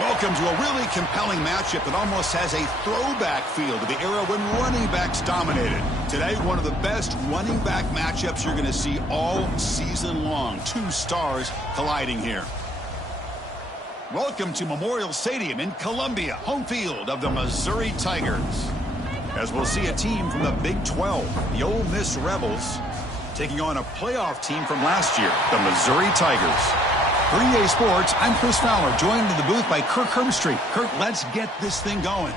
Welcome to a really compelling matchup that almost has a throwback feel to the era when running backs dominated. Today, one of the best running back matchups you're going to see all season long. Two stars colliding here. Welcome to Memorial Stadium in Columbia, home field of the Missouri Tigers. As we'll see a team from the Big 12, the Ole Miss Rebels, taking on a playoff team from last year, the Missouri Tigers. For EA Sports, I'm Chris Fowler, joined in the booth by Kirk Herbstreit. Kirk, let's get this thing going.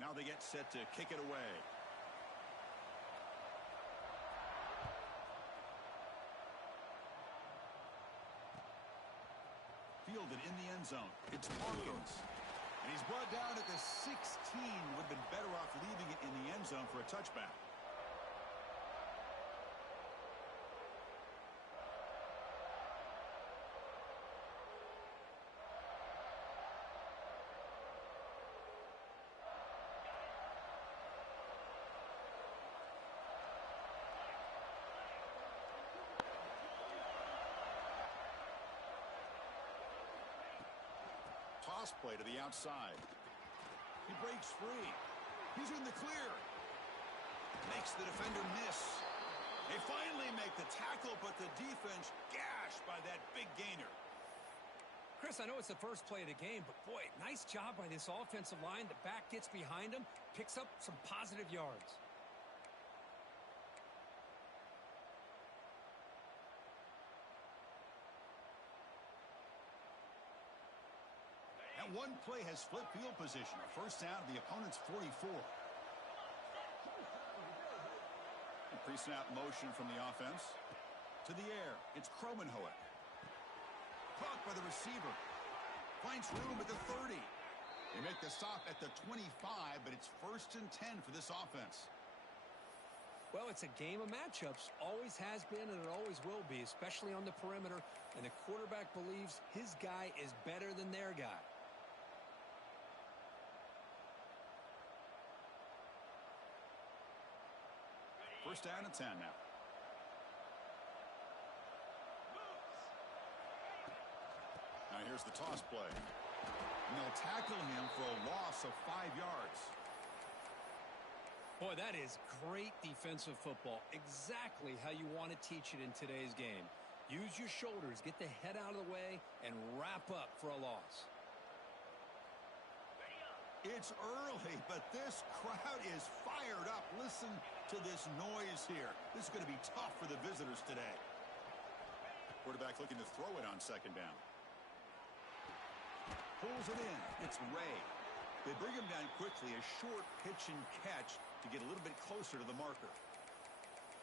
Now they get set to kick it away. Fielded in the end zone. It's Parkins. And he's brought down at the 16. Would have been better off leaving it in the end zone for a touchback. Toss play to the outside. He breaks free. He's in the clear. Makes the defender miss. They finally make the tackle, but the defense gashed by that big gainer. Chris, I know it's the first play of the game, but boy, nice job by this offensive line. The back gets behind him, picks up some positive yards. One play has flipped field position. A first down of the opponent's 44. Pre-snap motion from the offense. To the air. It's Kromenhoek. Caught by the receiver. Finds room at the 30. They make the stop at the 25, but it's 1st and 10 for this offense. Well, it's a game of matchups. Always has been, and it always will be, especially on the perimeter. And the quarterback believes his guy is better than their guy. First down and 10 now. Now here's the toss play. And they'll tackle him for a loss of 5 yards. Boy, that is great defensive football. Exactly how you want to teach it in today's game. Use your shoulders, get the head out of the way, and wrap up for a loss. It's early, but this crowd is fired up. Listen to this noise here. This is going to be tough for the visitors today. Quarterback looking to throw it on second down. Pulls it in. It's Ray. They bring him down quickly. A short pitch and catch to get a little bit closer to the marker.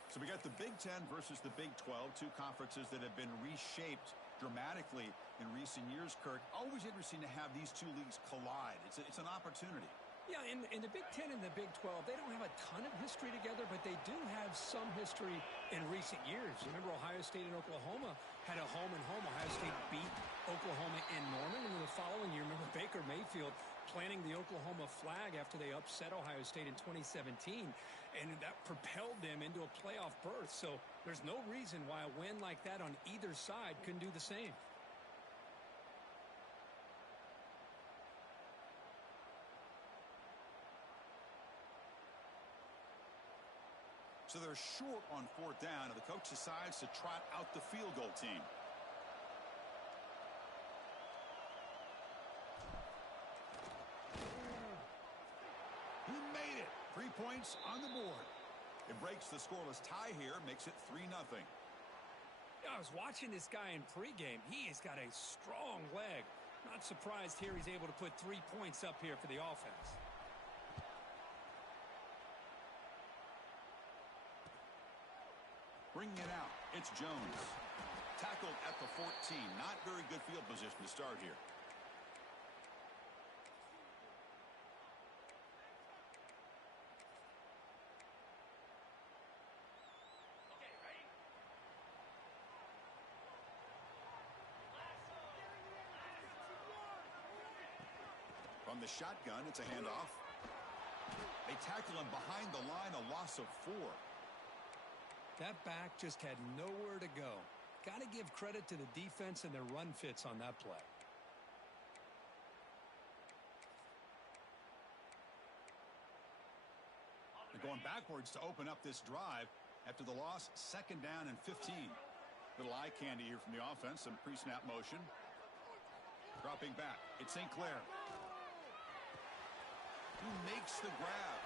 So we got the Big 10 versus the Big 12, two conferences that have been reshaped dramatically in recent years, Kirk. Always interesting to have these two leagues collide. It's an opportunity. Yeah, in the Big 10 and the Big 12, they don't have a ton of history together, but they do have some history in recent years. You remember Ohio State and Oklahoma had a home-and-home. Ohio State beat Oklahoma in Norman, and then the following year, remember Baker Mayfield planting the Oklahoma flag after they upset Ohio State in 2017, and that propelled them into a playoff berth. So there's no reason why a win like that on either side couldn't do the same. So they're short on 4th down, and the coach decides to trot out the field goal team. He made it. 3 points on the board. It breaks the scoreless tie here, makes it 3-0. I was watching this guy in pregame. He has got a strong leg. Not surprised here he's able to put 3 points up here for the offense. Bringing it out, it's Jones. Tackled at the 14. Not very good field position to start here. From the shotgun, it's a handoff. They tackle him behind the line, a loss of 4. That back just had nowhere to go. Got to give credit to the defense and their run fits on that play. They're going backwards to open up this drive after the loss. 2nd down and 15. Little eye candy here from the offense. Some pre-snap motion. Dropping back. It's St. Clair, who makes the grab.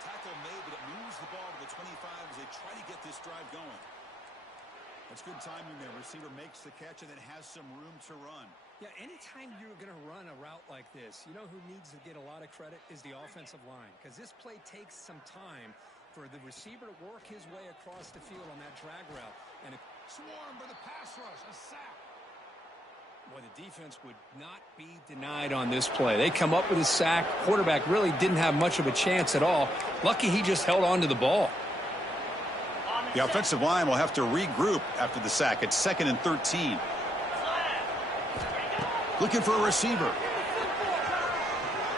Tackle made, but it moves the ball to the 25 as they try to get this drive going. That's good timing there. Receiver makes the catch and then has some room to run. Yeah, anytime you're going to run a route like this, you know who needs to get a lot of credit is the offensive line, because this play takes some time for the receiver to work his way across the field on that drag route. And a Swarm for the pass rush, a sack. Boy, the defense would not be denied on this play. They come up with a sack. Quarterback really didn't have much of a chance at all. Lucky he just held on to the ball. The offensive line will have to regroup after the sack. It's 2nd and 13. Looking for a receiver.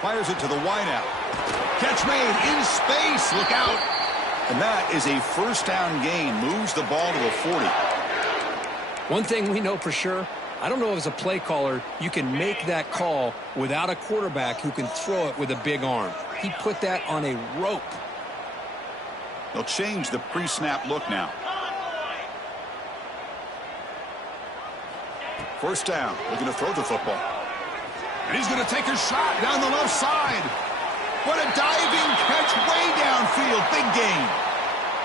Fires it to the wideout. Catch made in space. Look out. And that is a 1st down gain. Moves the ball to the 40. One thing we know for sure, I don't know as a play caller, you can make that call without a quarterback who can throw it with a big arm. He put that on a rope. They'll change the pre-snap look now. 1st down. Looking to throw the football. And he's going to take a shot down the left side. What a diving catch way downfield. Big gain.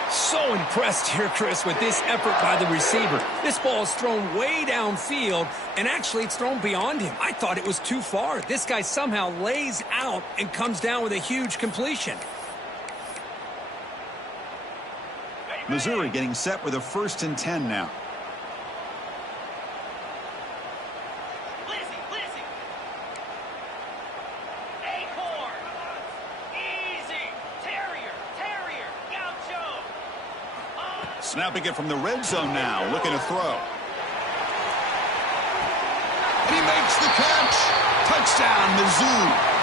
So impressed here, Chris, with this effort by the receiver. This ball is thrown way downfield, and actually it's thrown beyond him. I thought it was too far. This guy somehow lays out and comes down with a huge completion. Missouri getting set with a 1st and 10 now. Snapping it from the red zone now, looking to throw. And he makes the catch. Touchdown, Mizzou.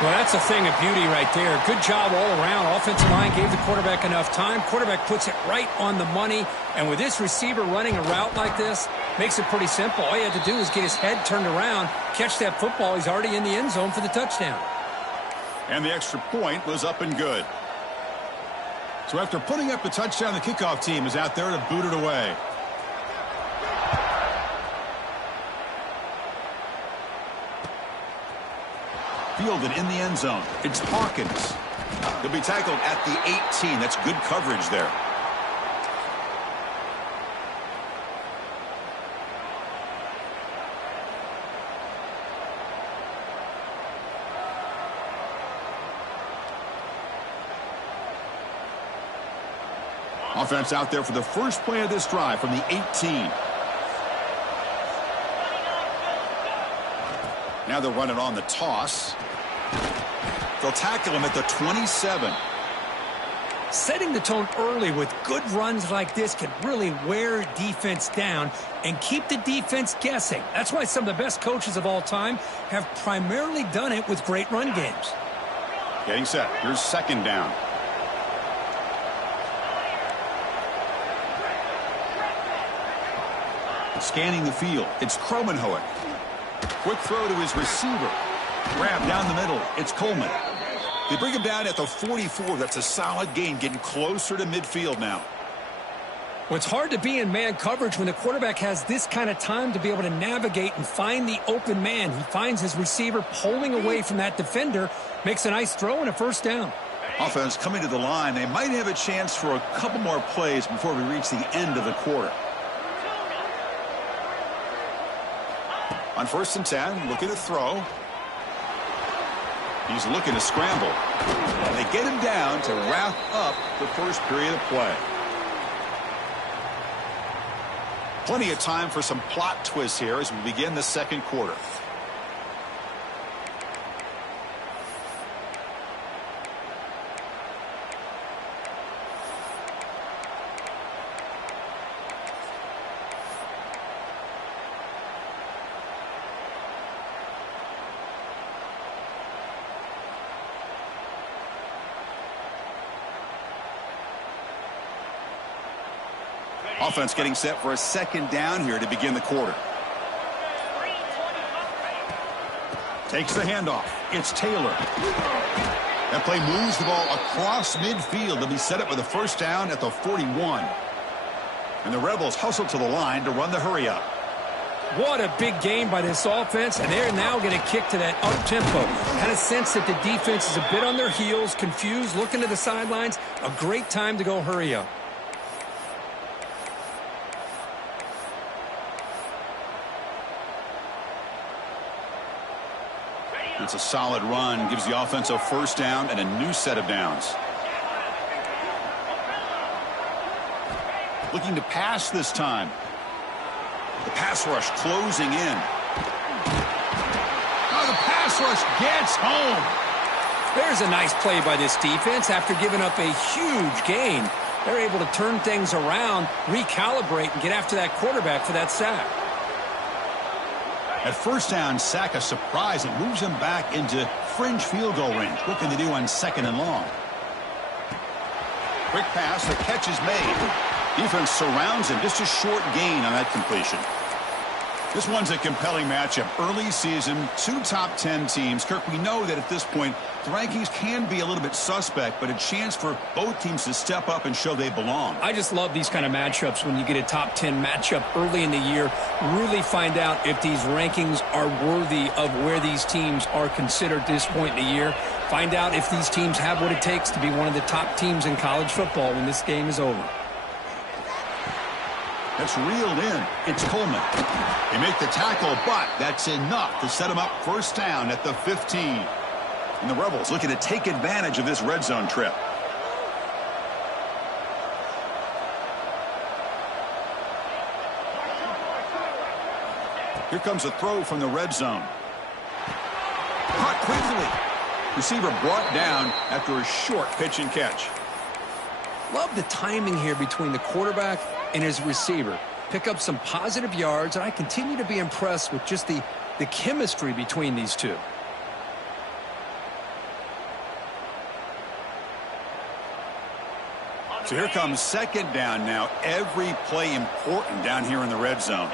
Well, that's a thing of beauty right there. Good job all around. Offensive line gave the quarterback enough time. Quarterback puts it right on the money. And with this receiver running a route like this, makes it pretty simple. All you have to do is get his head turned around, catch that football. He's already in the end zone for the touchdown. And the extra point was up and good. So after putting up the touchdown, the kickoff team is out there to boot it away. Fielded in the end zone. It's Hawkins. He'll be tackled at the 18. That's good coverage there. Offense out there for the first play of this drive from the 18. Now they're running on the toss. They'll tackle him at the 27. Setting the tone early with good runs like this can really wear defense down and keep the defense guessing. That's why some of the best coaches of all time have primarily done it with great run games. Getting set. Here's 2nd down. Scanning the field. It's Kromenhoek. Quick throw to his receiver. Grab down the middle. It's Coleman. They bring him down at the 44. That's a solid gain, getting closer to midfield now. Well, it's hard to be in man coverage when the quarterback has this kind of time to be able to navigate and find the open man. He finds his receiver pulling away from that defender, makes a nice throw and a 1st down. Offense coming to the line. They might have a chance for a couple more plays before we reach the end of the quarter. On 1st and 10, looking to throw. He's looking to scramble. And they get him down to wrap up the first period of play. Plenty of time for some plot twists here as we begin the 2nd quarter. Offense getting set for a second down here to begin the quarter. Takes the handoff. It's Taylor. That play moves the ball across midfield to be set up with a first down at the 41. And the Rebels hustle to the line to run the hurry up. What a big game by this offense, and they're now going to kick to that up-tempo. Kind of sense that the defense is a bit on their heels, confused, looking to the sidelines. A great time to go hurry up. It's a solid run, gives the offense a first down and a new set of downs. Looking to pass this time. The pass rush closing in. Oh, the pass rush gets home. There's a nice play by this defense. After giving up a huge gain, they're able to turn things around, recalibrate, and get after that quarterback for that sack. At first down, sack a surprise. It moves him back into fringe field goal range. What can they do on second and long? Quick pass. The catch is made. Defense surrounds him. Just a short gain on that completion. This one's a compelling matchup. Early season, two top 10 teams. Kirk, we know that at this point, the rankings can be a little bit suspect, but a chance for both teams to step up and show they belong. I just love these kind of matchups when you get a top 10 matchup early in the year. Really find out if these rankings are worthy of where these teams are considered at this point in the year. Find out if these teams have what it takes to be one of the top teams in college football when this game is over. That's reeled in. It's Coleman. They make the tackle, but that's enough to set him up first down at the 15. And the Rebels looking to take advantage of this red zone trip. Here comes a throw from the red zone. Caught quickly. Receiver brought down after a short pitch and catch. Love the timing here between the quarterback and his receiver. Pick up some positive yards, and I continue to be impressed with just the chemistry between these two. So here comes second down now. Every play important down here in the red zone.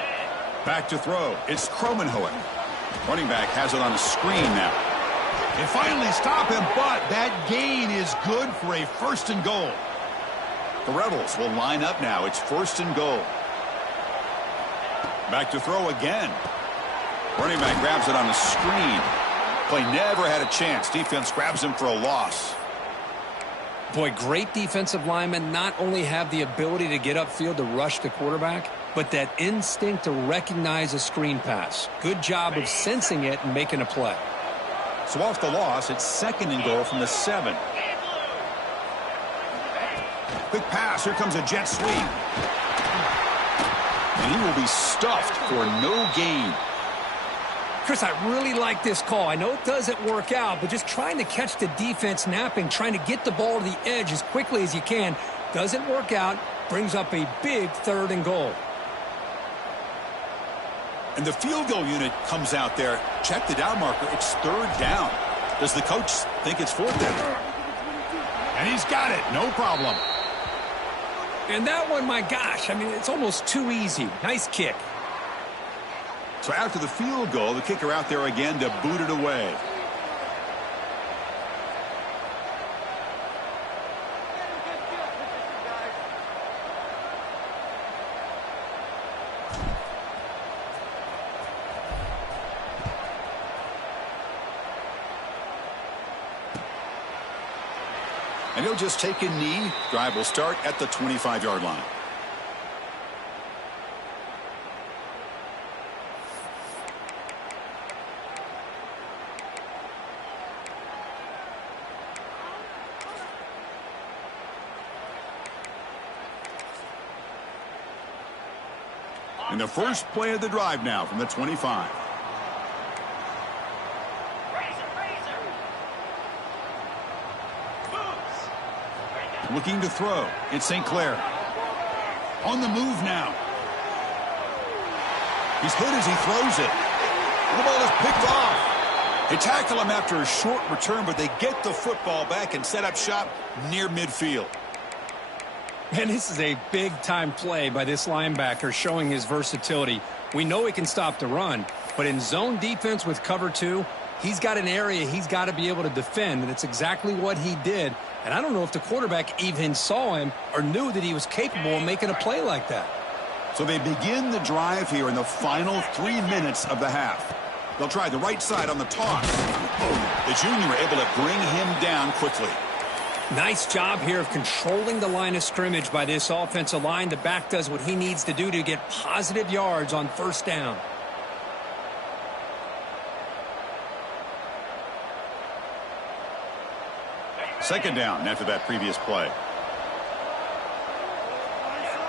Back to throw. It's Cromenhoek. Running back has it on a screen now. They finally stop him, but that gain is good for a first and goal. The Rebels will line up now. It's first and goal. Back to throw again. Running back grabs it on the screen. Play never had a chance. Defense grabs him for a loss. Boy, great defensive linemen not only have the ability to get upfield to rush the quarterback, but that instinct to recognize a screen pass. Good job of sensing it and making a play. So off the loss, it's second and goal from the 7. Quick pass. Here comes a jet sweep. And he will be stuffed for no gain. Chris, I really like this call. I know it doesn't work out, but just trying to catch the defense napping, trying to get the ball to the edge as quickly as you can. Doesn't work out. Brings up a big third and goal. And the field goal unit comes out there. Check the down marker. It's third down. Does the coach think it's fourth down? And he's got it. No problem. And that one, my gosh, I mean, it's almost too easy. Nice kick. So after the field goal, the kicker out there again to boot it away. And he'll just take a knee. Drive will start at the 25-yard line. And the first play of the drive now from the 25. Looking to throw. It's St. Clair. On the move now. He's hit as he throws it. The ball is picked off. They tackle him after a short return, but they get the football back and set up shop near midfield. And this is a big-time play by this linebacker showing his versatility. We know he can stop the run, but in zone defense with cover 2, he's got an area he's got to be able to defend, and it's exactly what he did. And I don't know if the quarterback even saw him or knew that he was capable of making a play like that. So they begin the drive here in the final 3 minutes of the half. They'll try the right side on the toss. The junior able to bring him down quickly. Nice job here of controlling the line of scrimmage by this offensive line. The back does what he needs to do to get positive yards on first down. Second down after that previous play.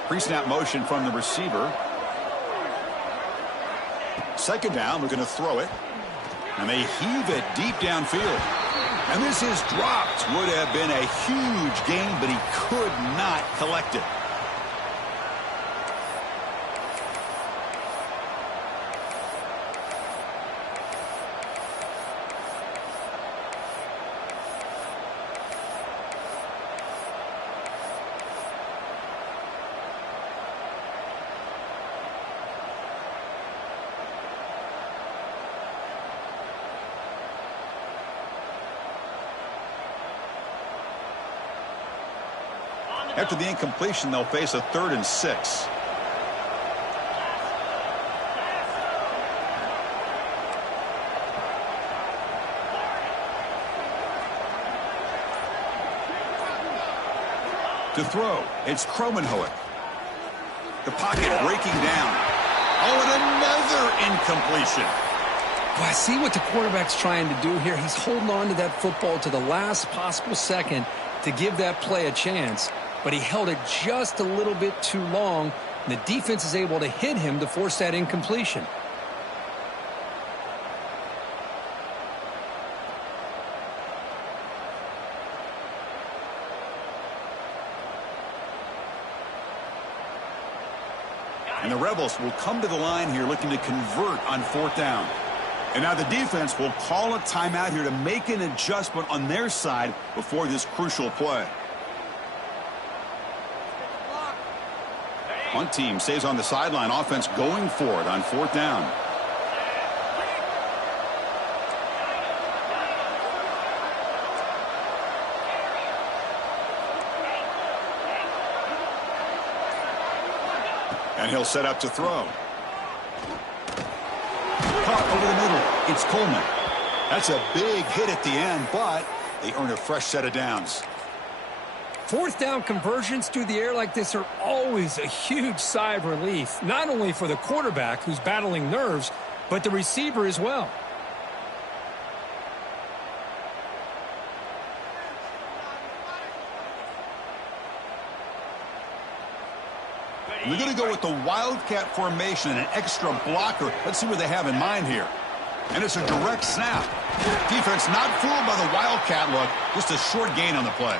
Pre-snap motion from the receiver. Second down, we're going to throw it. And they heave it deep downfield. And this is dropped. Would have been a huge gain, but he could not collect it. After the incompletion, they'll face a 3rd and 6. To throw, it's Kromenhoek. The pocket breaking down. Oh, and another incompletion. Well, I see what the quarterback's trying to do here. He's holding on to that football to the last possible second to give that play a chance. But he held it just a little bit too long, and the defense is able to hit him to force that incompletion. And the Rebels will come to the line here looking to convert on 4th down. And now the defense will call a timeout here to make an adjustment on their side before this crucial play. One team stays on the sideline. Offense going for it on 4th down. And he'll set up to throw. Caught over the middle. It's Coleman. That's a big hit at the end, but they earn a fresh set of downs. 4th down conversions through the air like this are always a huge sigh of relief, not only for the quarterback who's battling nerves, but the receiver as well. We're going to go with the Wildcat formation and an extra blocker. Let's see what they have in mind here. And it's a direct snap. Defense not fooled by the Wildcat look. Just a short gain on the play.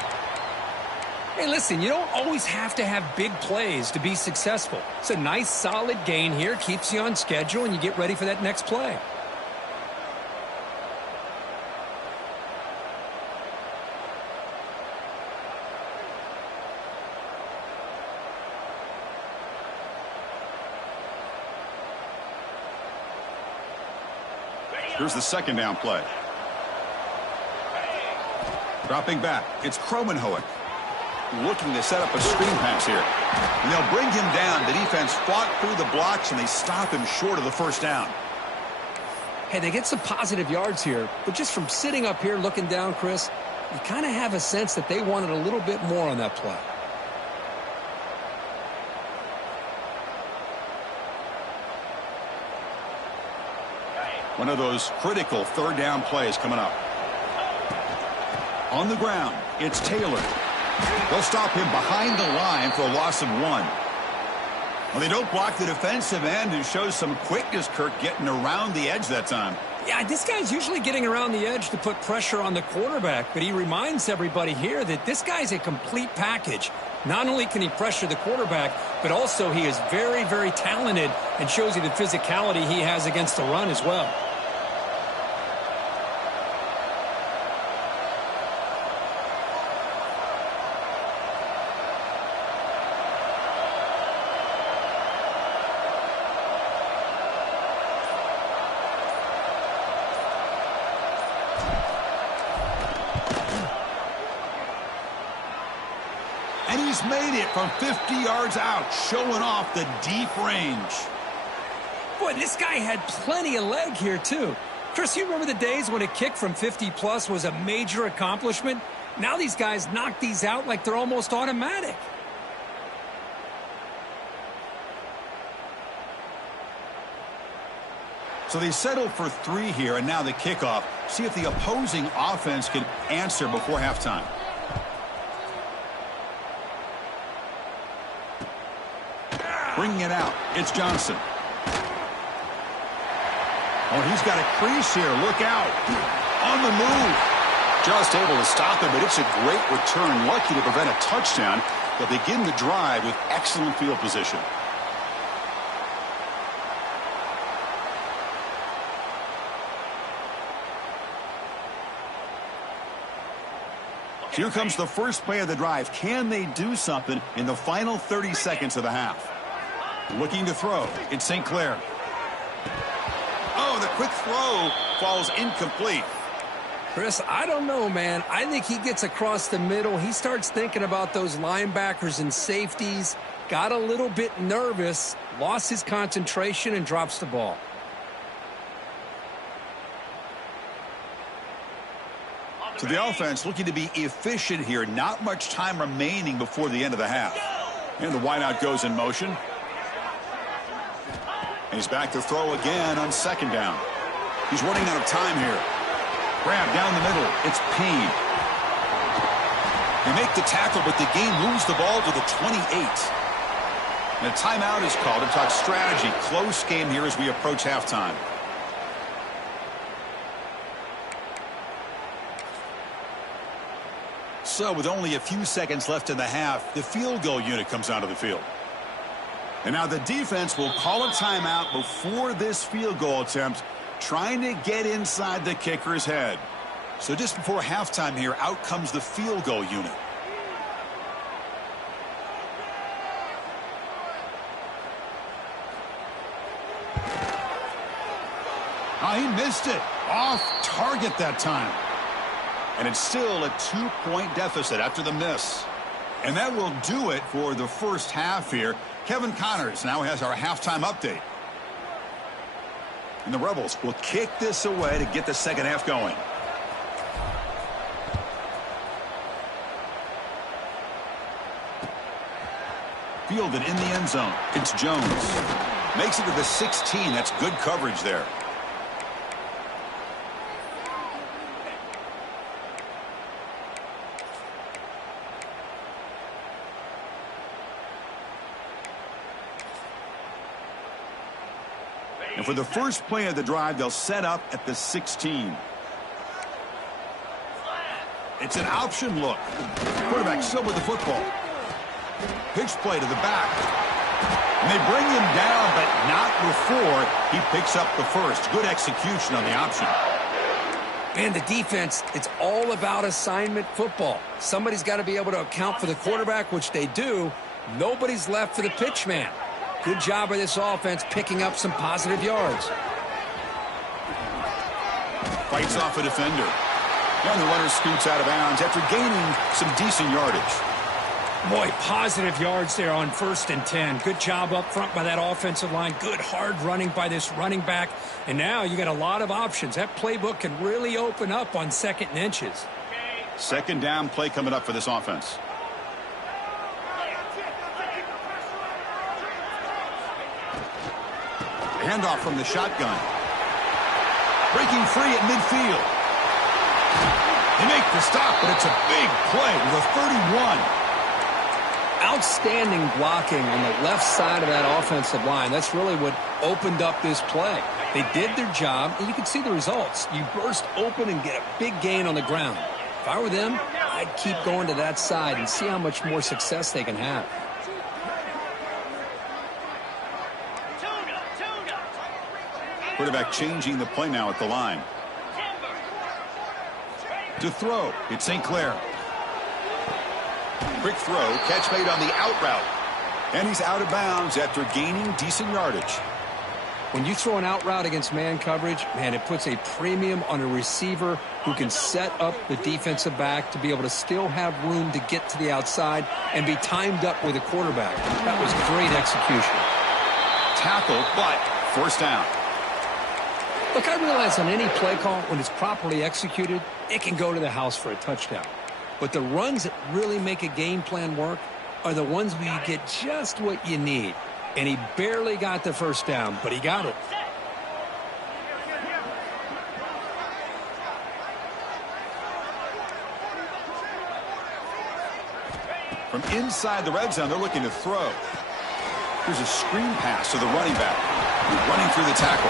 Hey, listen, you don't always have to have big plays to be successful. It's a nice, solid gain here. Keeps you on schedule, and you get ready for that next play. Here's the 2nd down play. Dropping back, it's Kromenhoek. Looking to set up a screen pass here. And they'll bring him down. The defense fought through the blocks, and they stop him short of the 1st down. Hey, they get some positive yards here, but just from sitting up here looking down, Chris, you kind of have a sense that they wanted a little bit more on that play. One of those critical 3rd down plays coming up. On the ground, it's Taylor. They'll stop him behind the line for a loss of 1. Well, they don't block the defensive end, who shows some quickness, Kirk, getting around the edge that time. Yeah, this guy's usually getting around the edge to put pressure on the quarterback, but he reminds everybody here that this guy's a complete package. Not only can he pressure the quarterback, but also he is very, very talented and shows you the physicality he has against the run as well. He's made it from 50 yards out, showing off the deep range. Boy, this guy had plenty of leg here, too. Chris, you remember the days when a kick from 50-plus was a major accomplishment? Now these guys knock these out like they're almost automatic. So they settled for 3 here, and now the kickoff. See if the opposing offense can answer before halftime. Bringing it out, it's Johnson. Oh, he's got a crease here. Look out. On the move. Just able to stop him, but it's a great return. Lucky to prevent a touchdown. They'll begin the drive with excellent field position. Here comes the first play of the drive. Can they do something in the final 30 seconds of the half? Looking to throw. It's St. Clair. Oh, the quick throw falls incomplete. Chris, I don't know, man. I think he gets across the middle. He starts thinking about those linebackers and safeties. Got a little bit nervous, lost his concentration, and drops the ball. So the offense looking to be efficient here. Not much time remaining before the end of the half. And the wideout goes in motion. And he's back to throw again on second down. He's running out of time here. Grab down the middle. It's Payne. They make the tackle, but the game moves the ball to the 28. And a timeout is called to talk strategy. Close game here as we approach halftime. So with only a few seconds left in the half, the field goal unit comes onto the field. And now the defense will call a timeout before this field goal attempt, trying to get inside the kicker's head. So just before halftime here, out comes the field goal unit. Oh, he missed it. Off target that time. And it's still a 2-point deficit after the miss. And that will do it for the first half here. Kevin Connors now has our halftime update. And the Rebels will kick this away to get the second half going. Fielded in the end zone. It's Jones. Makes it to the 16. That's good coverage there. And for the first play of the drive, they'll set up at the 16. It's an option look. Quarterback still with the football. Pitch play to the back. And they bring him down, but not before he picks up the first. Good execution on the option. And the defense, it's all about assignment football. Somebody's got to be able to account for the quarterback, which they do. Nobody's left for the pitch man. Good job by this offense picking up some positive yards. Fights off a defender. And the runner scoots out of bounds after gaining some decent yardage. Boy, positive yards there on 1st and 10. Good job up front by that offensive line. Good hard running by this running back. And now you got a lot of options. That playbook can really open up on 2nd and inches. Second down play coming up for this offense. Handoff from the shotgun. Breaking free at midfield. They make the stop, but it's a big play with a 31. Outstanding blocking on the left side of that offensive line. That's really what opened up this play. They did their job, and you can see the results. You burst open and get a big gain on the ground. If I were them, I'd keep going to that side and see how much more success they can have. Quarterback changing the play now at the line. To throw, it's St. Clair. Quick throw, catch made on the out route. And he's out of bounds after gaining decent yardage. When you throw an out route against man coverage, man, it puts a premium on a receiver who can set up the defensive back to be able to still have room to get to the outside and be timed up with a quarterback. That was great execution. Tackle, but first down. Look, I realize on any play call, when it's properly executed, it can go to the house for a touchdown. But the runs that really make a game plan work are the ones where you get just what you need. And he barely got the first down, but he got it. From inside the red zone, they're looking to throw. Here's a screen pass to the running back. He's running through the tackle.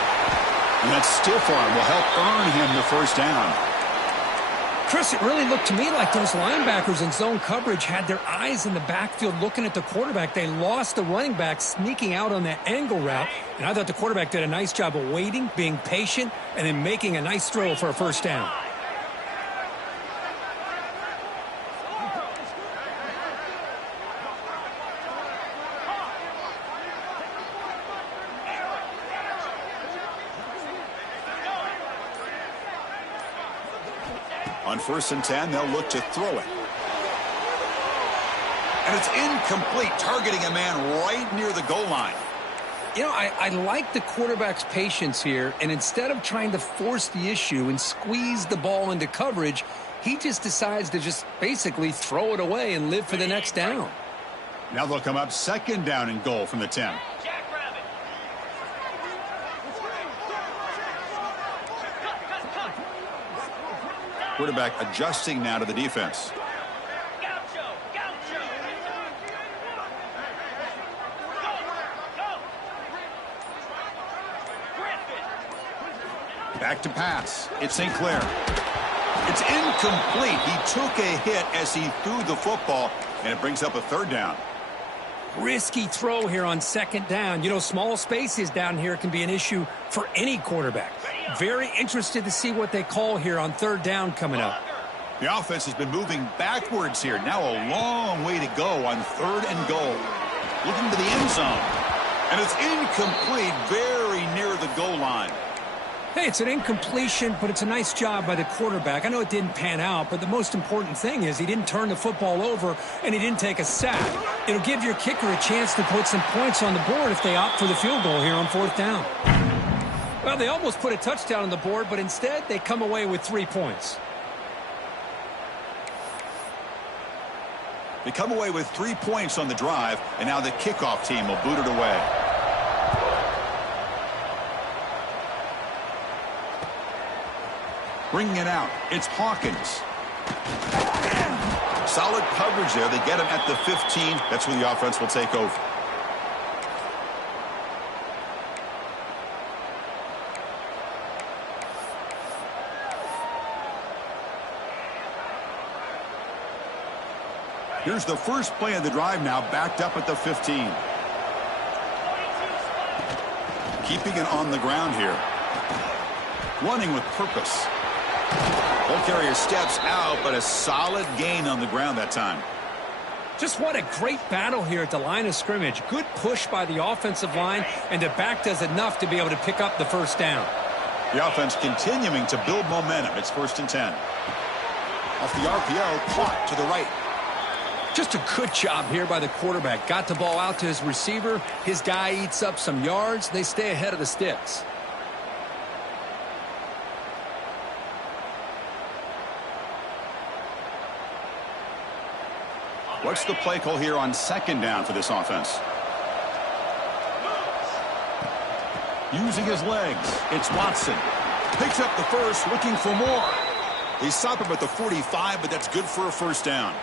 And that stiff arm will help earn him the first down. Chris, it really looked to me like those linebackers in zone coverage had their eyes in the backfield looking at the quarterback. They lost the running back sneaking out on that angle route. And I thought the quarterback did a nice job of waiting, being patient, and then making a nice throw for a first down. On 1st and 10, they'll look to throw it. And it's incomplete, targeting a man right near the goal line. You know, I like the quarterback's patience here, and instead of trying to force the issue and squeeze the ball into coverage, he just decides to just basically throw it away and live for the next down. Now they'll come up 2nd down and goal from the 10. Quarterback adjusting now to the defense. Back to pass. It's St. Clair. It's incomplete. He took a hit as he threw the football, and it brings up a 3rd down. Risky throw here on 2nd down. You know, small spaces down here can be an issue for any quarterback. Very interested to see what they call here on 3rd down coming up. The offense has been moving backwards here. Now a long way to go on 3rd and goal. Looking to the end zone. And it's incomplete, very near the goal line. Hey, it's an incompletion, but it's a nice job by the quarterback. I know it didn't pan out, but the most important thing is he didn't turn the football over and he didn't take a sack. It'll give your kicker a chance to put some points on the board if they opt for the field goal here on 4th down. Well, they almost put a touchdown on the board, but instead they come away with 3 points. They come away with 3 points on the drive, and now the kickoff team will boot it away. Bringing it out, it's Hawkins. Solid coverage there. They get him at the 15. That's where the offense will take over. Here's the first play of the drive now, backed up at the 15. Keeping it on the ground here. Running with purpose. Ball carrier steps out, but a solid gain on the ground that time. Just what a great battle here at the line of scrimmage. Good push by the offensive line, and the back does enough to be able to pick up the first down. The offense continuing to build momentum. It's 1st and 10. Off the RPO, caught to the right. Just a good job here by the quarterback. Got the ball out to his receiver. His guy eats up some yards. They stay ahead of the sticks. What's the play call here on 2nd down for this offense? Using his legs, it's Watson. Picks up the first, looking for more. They stop him at the 45, but that's good for a first down.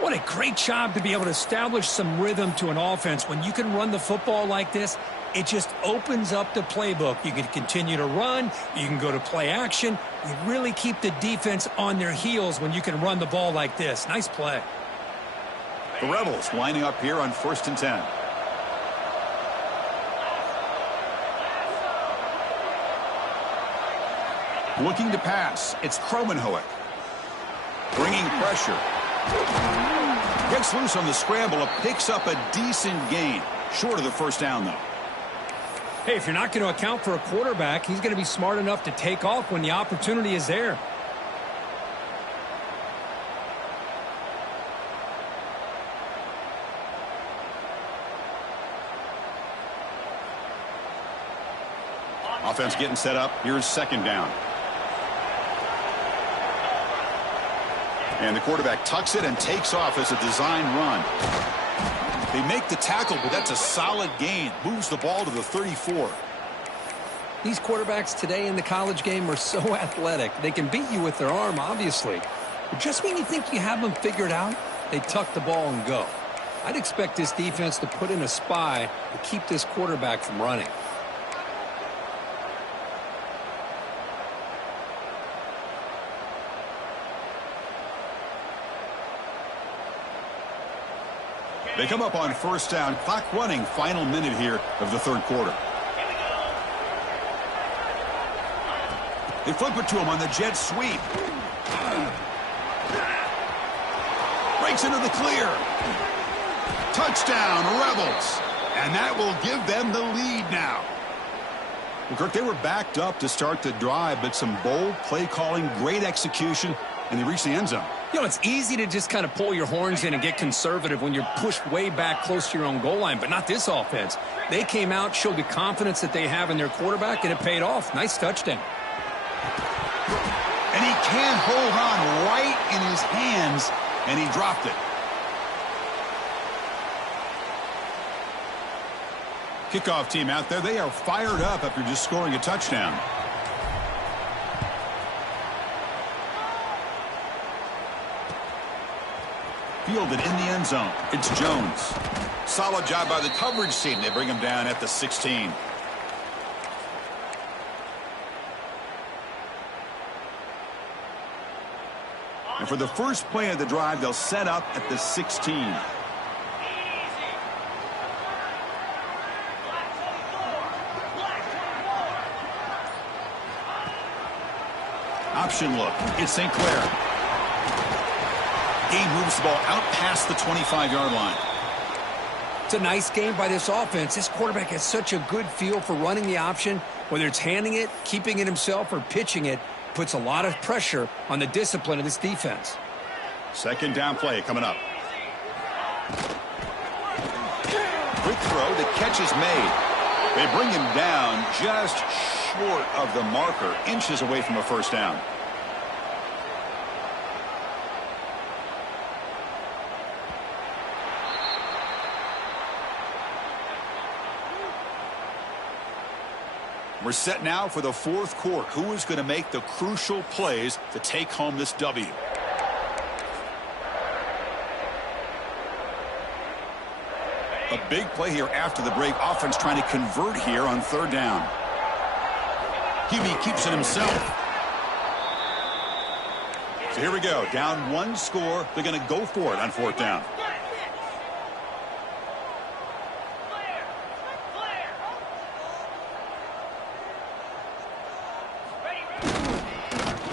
What a great job to be able to establish some rhythm to an offense. When you can run the football like this, it just opens up the playbook. You can continue to run. You can go to play action. You really keep the defense on their heels when you can run the ball like this. Nice play. The Rebels lining up here on 1st and 10. Looking to pass. It's Kromenhoek. Bringing pressure. Gets loose on the scramble. It picks up a decent gain. Short of the first down, though. Hey, if you're not going to account for a quarterback, he's going to be smart enough to take off when the opportunity is there. Offense getting set up. Here's second down. And the quarterback tucks it and takes off as a design run. They make the tackle, but that's a solid gain. Moves the ball to the 34. These quarterbacks today in the college game are so athletic. They can beat you with their arm, obviously. But just when you think you have them figured out, they tuck the ball and go. I'd expect this defense to put in a spy to keep this quarterback from running. They come up on first down. Clock running. Final minute here of the third quarter. They flip it to him on the jet sweep. Breaks into the clear. Touchdown, Rebels. And that will give them the lead now. Well, Kirk, they were backed up to start the drive, but some bold play calling, great execution, and they reached the end zone. You know, it's easy to just kind of pull your horns in and get conservative when you're pushed way back close to your own goal line, but not this offense. They came out, showed the confidence that they have in their quarterback, and it paid off. Nice touchdown. And he can't hold on right in his hands, and he dropped it. Kickoff team out there. They are fired up after just scoring a touchdown. Fielded in the end zone. It's Jones. Solid job by the coverage team. They bring him down at the 16. And for the first play of the drive, they'll set up at the 16. Option look. It's St. Clair. He moves the ball out past the 25-yard line. It's a nice game by this offense. This quarterback has such a good feel for running the option. Whether it's handing it, keeping it himself, or pitching it, puts a lot of pressure on the discipline of this defense. Second down play coming up. Quick throw. The catch is made. They bring him down just short of the marker, inches away from a first down. We're set now for the fourth quarter. Who is going to make the crucial plays to take home this W? A big play here after the break. Offense trying to convert here on third down. QB keeps it himself. So here we go. Down one score. They're going to go for it on fourth down.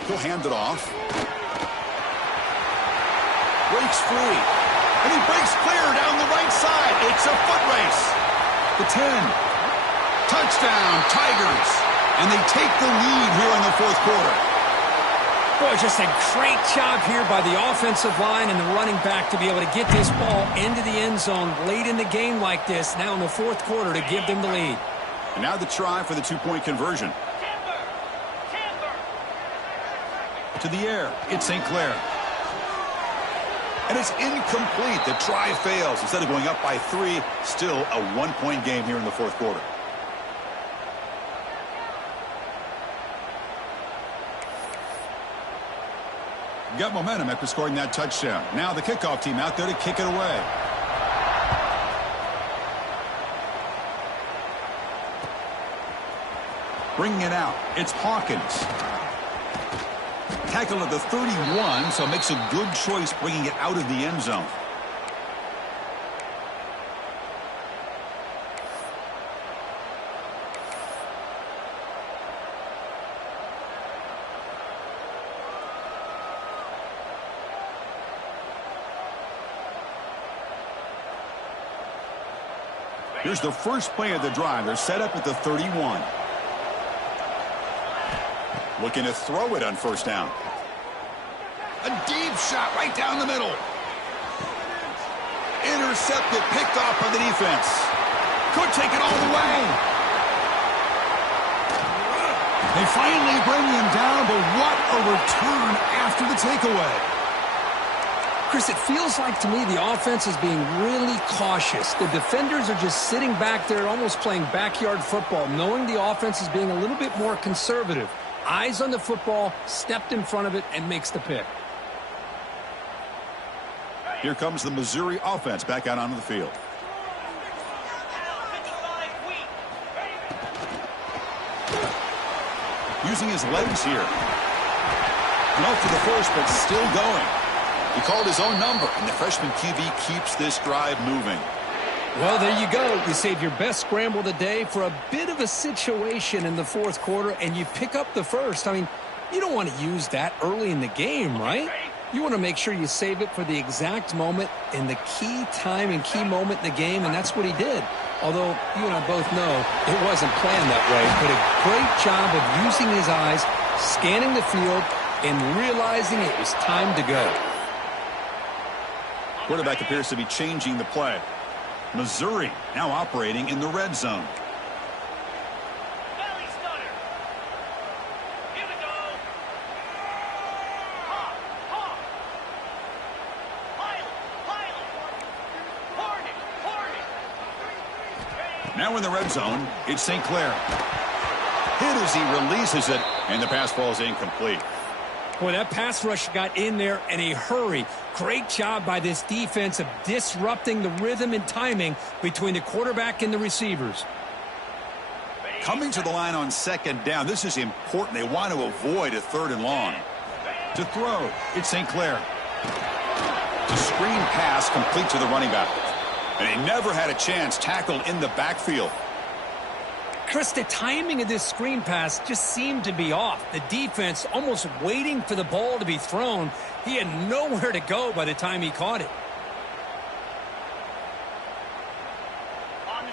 He'll hand it off. Breaks free. And he breaks clear down the right side. It's a foot race. The 10. Touchdown, Tigers. And they take the lead here in the fourth quarter. Boy, just a great job here by the offensive line and the running back to be able to get this ball into the end zone late in the game like this, now in the fourth quarter, to give them the lead. And now the try for the two-point conversion. To the air. It's St. Clair. And it's incomplete. The try fails. Instead of going up by 3, still a one-point game here in the fourth quarter. Got momentum after scoring that touchdown. Now the kickoff team out there to kick it away. Bringing it out. It's Hawkins. Tackle at the 31, so makes a good choice bringing it out of the end zone. Here's the first play of the drive. They're set up at the 31. Looking to throw it on first down. A deep shot right down the middle. Intercepted, picked off by the defense. Could take it all the way. They finally bring him down, but what a return after the takeaway. Chris, it feels like to me the offense is being really cautious. The defenders are just sitting back there almost playing backyard football, knowing the offense is being a little bit more conservative. Eyes on the football, stepped in front of it, and makes the pick. Here comes the Missouri offense back out onto the field. Using his legs here. No for the first, but still going. He called his own number, and the freshman QB keeps this drive moving. Well, there you go. You save your best scramble of the day for a bit of a situation in the fourth quarter, and you pick up the first. I mean, you don't want to use that early in the game, right? You want to make sure you save it for the exact moment and the key time and key moment in the game, and that's what he did. Although you and I both know it wasn't planned that way, but a great job of using his eyes, scanning the field, and realizing it was time to go. Quarterback appears to be changing the play. Missouri now operating in the red zone. Belly stunner. Here we go. Hawk, hawk. Pilot. Hornet. Now in the red zone, it's St. Clair. Hit as he releases it, and the pass falls incomplete. Boy, that pass rush got in there in a hurry. Great job by this defense of disrupting the rhythm and timing between the quarterback and the receivers. Coming to the line on second down, this is important. They want to avoid a third and long. To throw, it's St. Clair. The screen pass complete to the running back. And he never had a chance tackled in the backfield. Chris, the timing of this screen pass just seemed to be off. The defense almost waiting for the ball to be thrown. He had nowhere to go by the time he caught it.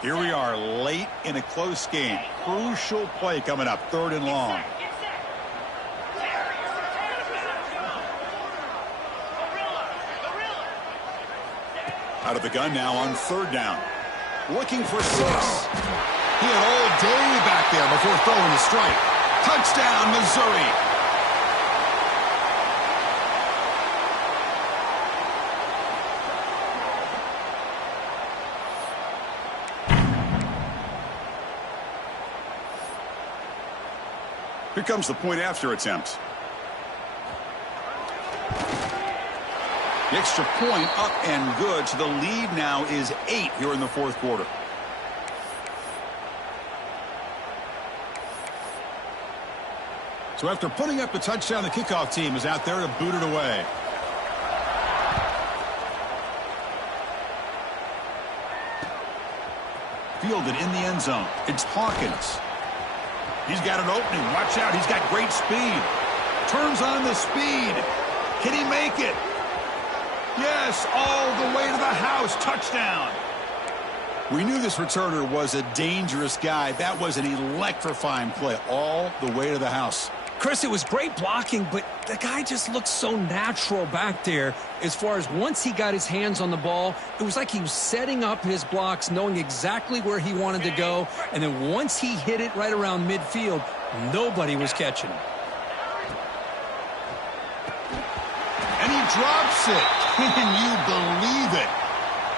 Here we are late in a close game. Crucial play coming up, third and long. Out of the gun now on third down. Looking for 6. He had all day back there before throwing the strike. Touchdown, Missouri. Here comes the point after attempt. The extra point up and good, so the lead now is 8 here in the fourth quarter. So after putting up the touchdown, the kickoff team is out there to boot it away. Fielded in the end zone. It's Hawkins. He's got an opening. Watch out. He's got great speed. Turns on the speed. Can he make it? Yes, all the way to the house. Touchdown. We knew this returner was a dangerous guy. That was an electrifying play all the way to the house. Chris, it was great blocking, but the guy just looked so natural back there as far as once he got his hands on the ball, it was like he was setting up his blocks, knowing exactly where he wanted to go, and then once he hit it right around midfield, nobody was catching him. And he drops it. Can you believe it?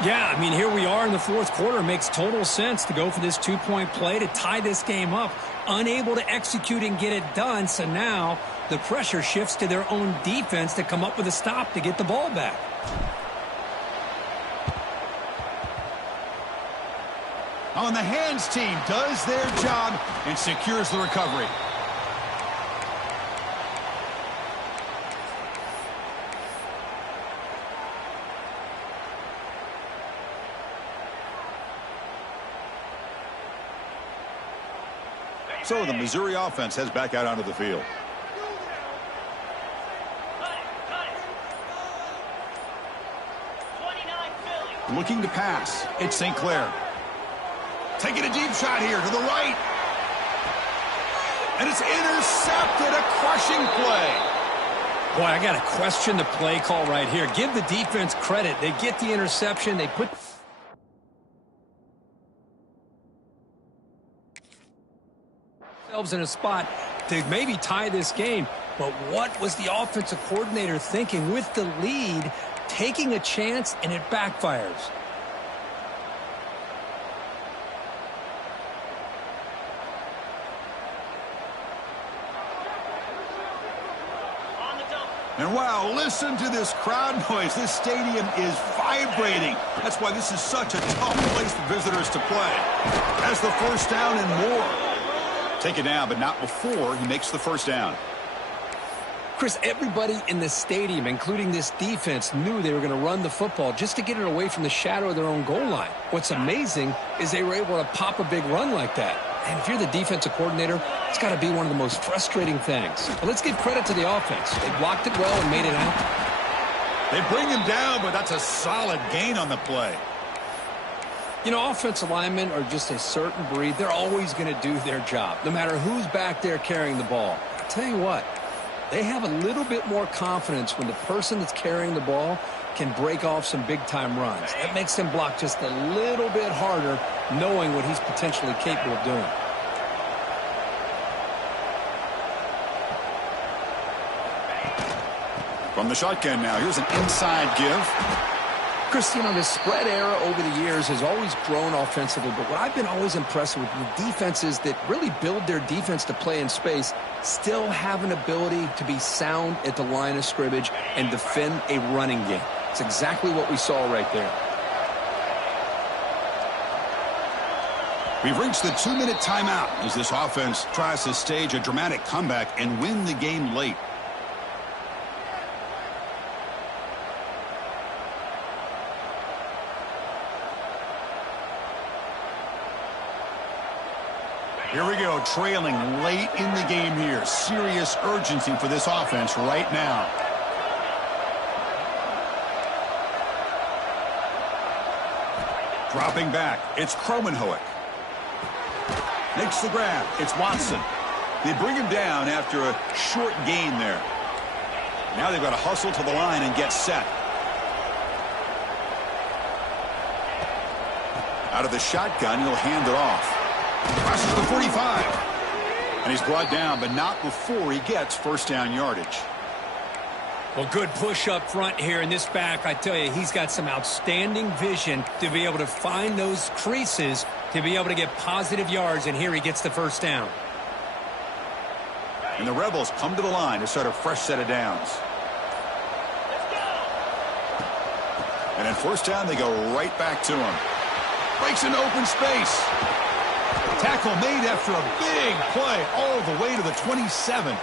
Yeah, I mean, here we are in the fourth quarter. It makes total sense to go for this two-point play to tie this game up. Unable to execute and get it done, so now the pressure shifts to their own defense to come up with a stop to get the ball back. On the hands team does their job and secures the recovery. So the Missouri offense heads back out onto the field. Looking to pass. It's St. Clair. Taking a deep shot here to the right. And it's intercepted, a crushing play. Boy, I got to question the play call right here. Give the defense credit. They get the interception. They put themselves in a spot to maybe tie this game. But what was the offensive coordinator thinking with the lead, taking a chance, and it backfires? And wow, listen to this crowd noise. This stadium is vibrating. That's why this is such a tough place for visitors to play. Has the first down and more. Take it down, but not before he makes the first down. Chris, everybody in the stadium, including this defense, knew they were going to run the football just to get it away from the shadow of their own goal line. What's amazing is they were able to pop a big run like that. And if you're the defensive coordinator, it's got to be one of the most frustrating things. But let's give credit to the offense. They blocked it well and made it out. They bring him down, but that's a solid gain on the play. You know, offensive linemen are just a certain breed. They're always going to do their job, no matter who's back there carrying the ball. I'll tell you what, they have a little bit more confidence when the person that's carrying the ball can break off some big-time runs. That makes them block just a little bit harder, knowing what he's potentially capable of doing. From the shotgun now, here's an inside give. Chris, you know, the spread era over the years has always grown offensively, but what I've been always impressed with the defenses that really build their defense to play in space still have an ability to be sound at the line of scrimmage and defend a running game. It's exactly what we saw right there. We've reached the 2-minute timeout as this offense tries to stage a dramatic comeback and win the game late. Here we go, trailing late in the game here. Serious urgency for this offense right now. Dropping back, it's Kromenhoek. Makes the grab, it's Watson. They bring him down after a short gain there. Now they've got to hustle to the line and get set. Out of the shotgun, he'll hand it off. Crosses the 45. And he's brought down, but not before he gets first down yardage. Well, good push up front here in this back. I tell you, he's got some outstanding vision to be able to find those creases to be able to get positive yards, and here he gets the first down. And the Rebels come to the line to start a fresh set of downs. And in first down, they go right back to him. Breaks into open space. Tackle made after a big play all the way to the 27.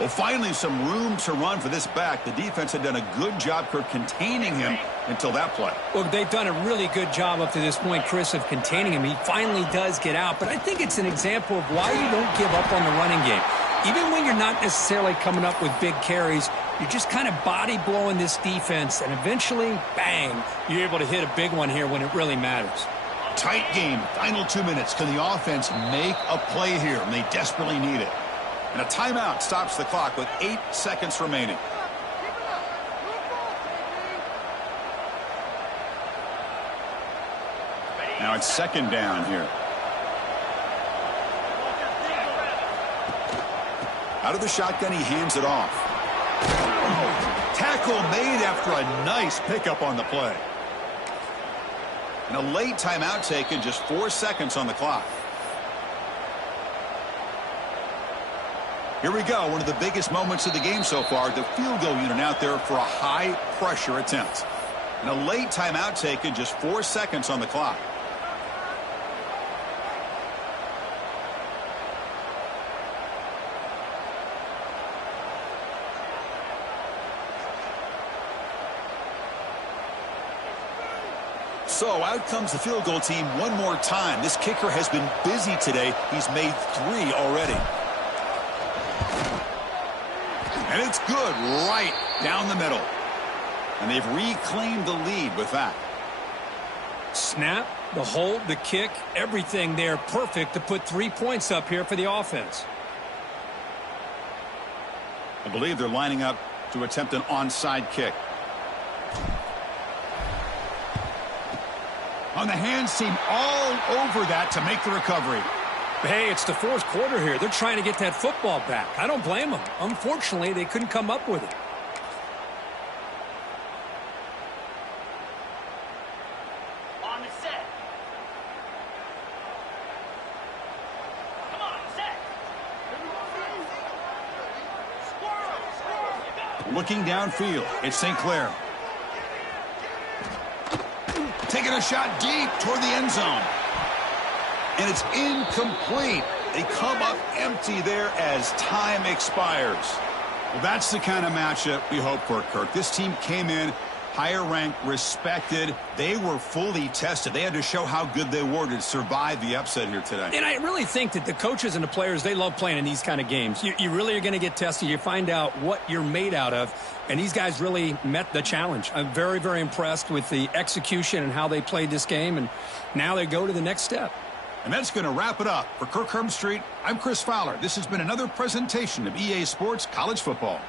Well, finally some room to run for this back. The defense had done a good job containing him until that play. Well, they've done a really good job up to this point, Chris, of containing him. He finally does get out, but I think it's an example of why you don't give up on the running game. Even when you're not necessarily coming up with big carries, you're just kind of body blowing this defense, and eventually, bang, you're able to hit a big one here when it really matters. Tight game, final 2 minutes. Can the offense make a play here? And they desperately need it. And a timeout stops the clock with 8 seconds remaining. Now it's second down here. Out of the shotgun, he hands it off. Tackle made after a nice pickup on the play. And a late timeout taken, just 4 seconds on the clock. Here we go, one of the biggest moments of the game so far. The field goal unit out there for a high-pressure attempt. And a late timeout taken, just 4 seconds on the clock. So out comes the field goal team one more time. This kicker has been busy today. He's made 3 already. And it's good right down the middle. And they've reclaimed the lead with that. Snap, The hold, the kick, everything there perfect to put 3 points up here for the offense. I believe they're lining up to attempt an onside kick. On the hands team all over that to make the recovery. Hey, it's the fourth quarter here. They're trying to get that football back. I don't blame them. Unfortunately, they couldn't come up with it. On the set. Come on, set. Squirrel. Looking downfield, it's St. Clair. Taking a shot deep toward the end zone. And it's incomplete. They come up empty there as time expires. Well, that's the kind of matchup we hope for, Kirk. This team came in higher ranked, respected. They were fully tested. They had to show how good they were to survive the upset here today. And I really think that the coaches and the players, they love playing in these kind of games. You really are going to get tested. You find out what you're made out of. And these guys really met the challenge. I'm very, very impressed with the execution and how they played this game. And now they go to the next step. And that's going to wrap it up. For Kirk Street, I'm Chris Fowler. This has been another presentation of EA Sports College Football.